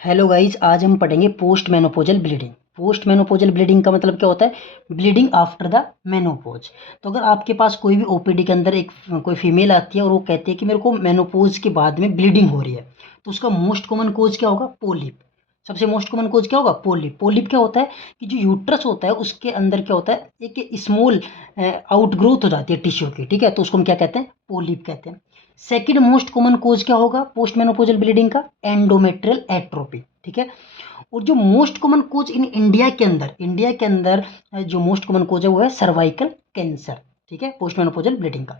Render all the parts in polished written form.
Hello guys, आज हम पढ़ेंगे post menopausal bleeding. Post menopausal bleeding का मतलब क्या होता है? Bleeding after the menopause. तो अगर आपके पास कोई भी ओपीडी के अंदर एक कोई फीमेल आती है और वो कहती है कि मेरे को मेनोपॉज के बाद में ब्लीडिंग हो रही है, तो उसका मोस्ट कॉमन कोज क्या होगा? पोलिप। सबसे मोस्ट कॉमन कोज क्या होगा? पोलिप। पोलिप क्या होता है कि जो यूट्रस होता है उसके अंदर क्या होता है, एक स्मॉल आउटग्रोथ हो जाती है टिश्यू की, ठीक है, तो उसको हम क्या कहते हैं? पोलिप कहते हैं। सेकंड मोस्ट कॉमन कोज क्या होगा पोस्ट मेनोपॉजल ब्लीडिंग का? एंडोमेट्रियल एट्रोपी, ठीक है। और जो most common cause in India के अंदर जो मोस्ट कॉमन कोज है वो है सर्वाइकल कैंसर, ठीक है, पोस्ट मेनोपॉजल ब्लीडिंग का।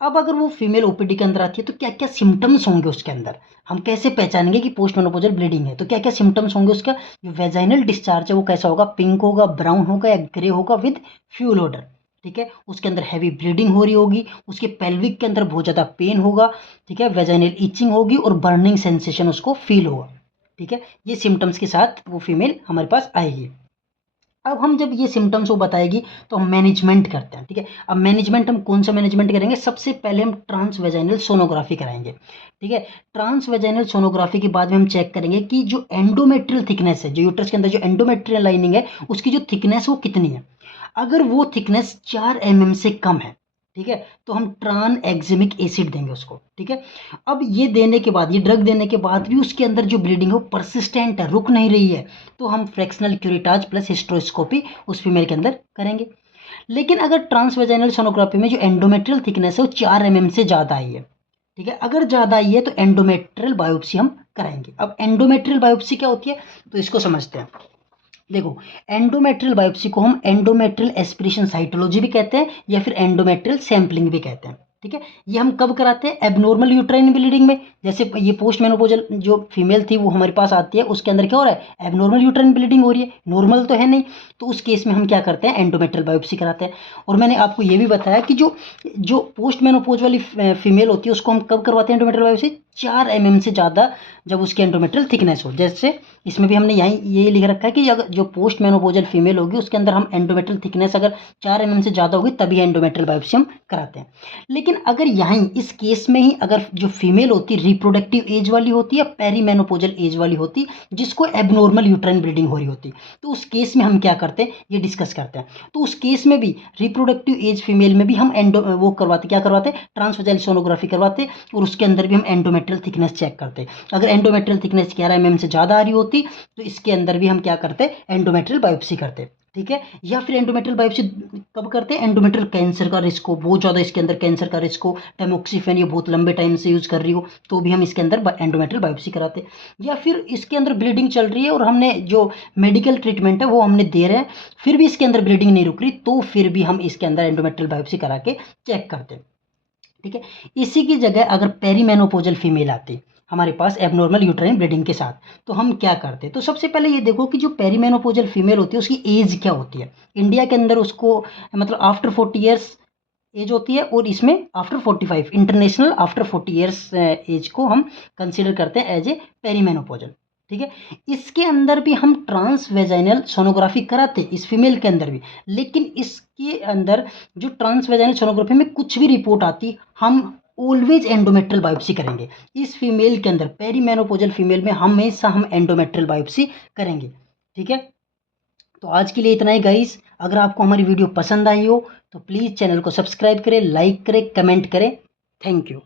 अब अगर वो फीमेल ओपीडी के अंदर आती है तो क्या क्या सिम्टम्स होंगे उसके अंदर, हम कैसे पहचानेंगे कि पोस्ट मेनोपॉजल ब्लीडिंग है? तो क्या क्या सिम्टम्स होंगे उसका? जो वेजाइनल डिस्चार्ज है वो कैसा होगा? पिंक होगा, ब्राउन होगा या ग्रे होगा विद फ्यूल ऑर्डर, ठीक है। उसके अंदर हैवी ब्लीडिंग हो रही होगी, उसके पेल्विक के अंदर बहुत ज़्यादा पेन होगा, ठीक है, वेजाइनल इचिंग होगी और बर्निंग सेंसेशन उसको फील होगा, ठीक है। ये सिम्टम्स के साथ वो फीमेल हमारे पास आएगी। अब हम जब ये सिम्टम्स वो बताएगी तो हम मैनेजमेंट करते हैं, ठीक है। अब मैनेजमेंट हम कौन सा मैनेजमेंट करेंगे? सबसे पहले हम ट्रांस वेजाइनल सोनोग्राफी कराएंगे, ठीक है। ट्रांस वेजाइनल सोनोग्राफी के बाद में हम चेक करेंगे कि जो एंडोमेट्रियल थिकनेस है, जो यूट्रस के अंदर जो एंडोमेट्रियल लाइनिंग है उसकी जो थिकनेस वो कितनी है। अगर वो थिकनेस 4 mm से कम है, ठीक है, तो हम ट्रान एक्जिमिक एसिड देंगे उसको, ठीक है। अब ये देने के बाद, ये ड्रग देने के बाद भी उसके अंदर जो ब्लीडिंग है वो परसिस्टेंट है, रुक नहीं रही है, तो हम फ्रैक्शनल क्यूरिटाज प्लस हिस्ट्रोस्कोपी उस फीमेल के अंदर करेंगे। लेकिन अगर ट्रांसवेजाइनल सोनोग्राफी में जो एंडोमेट्रियल थिकनेस है वो 4 mm से ज़्यादा आई है, ठीक है, अगर ज़्यादा आई है तो एंडोमेट्रियल बायोप्सी हम कराएंगे। अब एंडोमेट्रियल बायोप्सी क्या होती है तो इसको समझते हैं। देखो, एंडोमेट्रियल बायोप्सी को हम एंडोमेट्रियल एस्पिरेशन साइटोलॉजी भी कहते हैं या फिर एंडोमेट्रियल सैंपलिंग भी कहते हैं, ठीक है। ये हम कब कराते हैं? एबनॉर्मल यूट्राइन ब्लीडिंग में। जैसे ये पोस्ट मेनोपॉजल जो फीमेल थी वो हमारे पास आती है, उसके अंदर क्या हो रहा है? एबनॉर्मल यूट्राइन ब्लीडिंग हो रही है, नॉर्मल तो है नहीं। तो उस केस में हम क्या करते हैं? एंडोमेट्रियल बायोप्सी कराते हैं। और मैंने आपको ये भी बताया कि जो जो पोस्ट मेनोपॉज वाली फीमेल होती है उसको हम कब करवाते हैं एंडोमेट्रियल बायोप्सी? 4 mm से ज़्यादा जब उसकी एंडोमेट्रियल थिकनेस हो। जैसे इसमें भी हमने यहीं ये लिख रखा है कि अगर जो पोस्ट मेनोपॉजल फीमेल होगी उसके अंदर हम एंडोमेट्रियल थिकनेस अगर 4 mm से ज़्यादा होगी तभी एंडोमेट्रियल बायोप्सी हम कराते हैं। लेकिन अगर यहीं इस केस में ही अगर जो फीमेल होती रिप्रोडक्टिव एज वाली होती है या पेरी मेनोपॉजल एज वाली होती जिसको एबनॉर्मल यूट्राइन ब्लीडिंग हो रही होती, तो उस केस में हम क्या करते हैं ये डिस्कस करते हैं। तो उस केस में भी रिप्रोडक्टिव एज फीमेल में भी हम वो करवाते, क्या करवाते? ट्रांसवेजाइनल सोनोग्राफी करवाते और उसके अंदर भी हम एंडोमेट्रियल थिकनेस चेक करते। अगर एंडोमेट्रियल थिकनेस 11 mm से ज़्यादा आ रही होती तो इसके अंदर भी हम क्या करते? एंडोमेट्रियल बायोप्सी करते, ठीक है। या फिर एंडोमेट्रियल बायोप्सी कब करते हैं? एंडोमेट्रियल कैंसर का रिस्क हो, बहुत ज़्यादा इसके अंदर कैंसर का रिस्क हो, टैमोक्सिफेन ये बहुत लंबे टाइम से यूज़ कर रही हो, तो भी हम इसके अंदर एंडोमेट्रियल बायोप्सी कराते। या फिर इसके अंदर ब्लीडिंग चल रही है और हमने जो मेडिकल ट्रीटमेंट है वो हमने दे रहे हैं, फिर भी इसके अंदर ब्लीडिंग नहीं रुक रही, तो फिर भी हम इसके अंदर एंडोमेट्रियल बायोप्सी करा के चेक करते हैं, ठीक है। इसी की जगह अगर पेरीमेनोपॉजल फीमेल आती हमारे पास एबनॉर्मल यूट्राइन ब्लीडिंग के साथ, तो हम क्या करते? तो सबसे पहले ये देखो कि जो पेरीमेनोपॉजल फीमेल होती है उसकी एज क्या होती है। इंडिया के अंदर उसको मतलब आफ्टर 40 ईयर्स एज होती है और इसमें after 45, international after 40 years age को हम कंसिडर करते हैं एज ए पेरीमेनोपॉजल, ठीक है। इसके अंदर भी हम ट्रांस वेजाइनल सोनोग्राफी कराते इस फीमेल के अंदर भी, लेकिन इसके अंदर जो ट्रांस वेजाइनल सोनोग्राफी में कुछ भी रिपोर्ट आती हम ऑलवेज एंडोमेट्रियल बायोप्सी करेंगे। इस फीमेल के अंदर पेरीमेनोपॉजल फीमेल में हमेशा हम एंडोमेट्रियल बायोप्सी करेंगे, ठीक है। तो आज के लिए इतना ही गाइस। अगर आपको हमारी वीडियो पसंद आई हो तो प्लीज़ चैनल को सब्सक्राइब करें, लाइक करें, कमेंट करें। Thank you.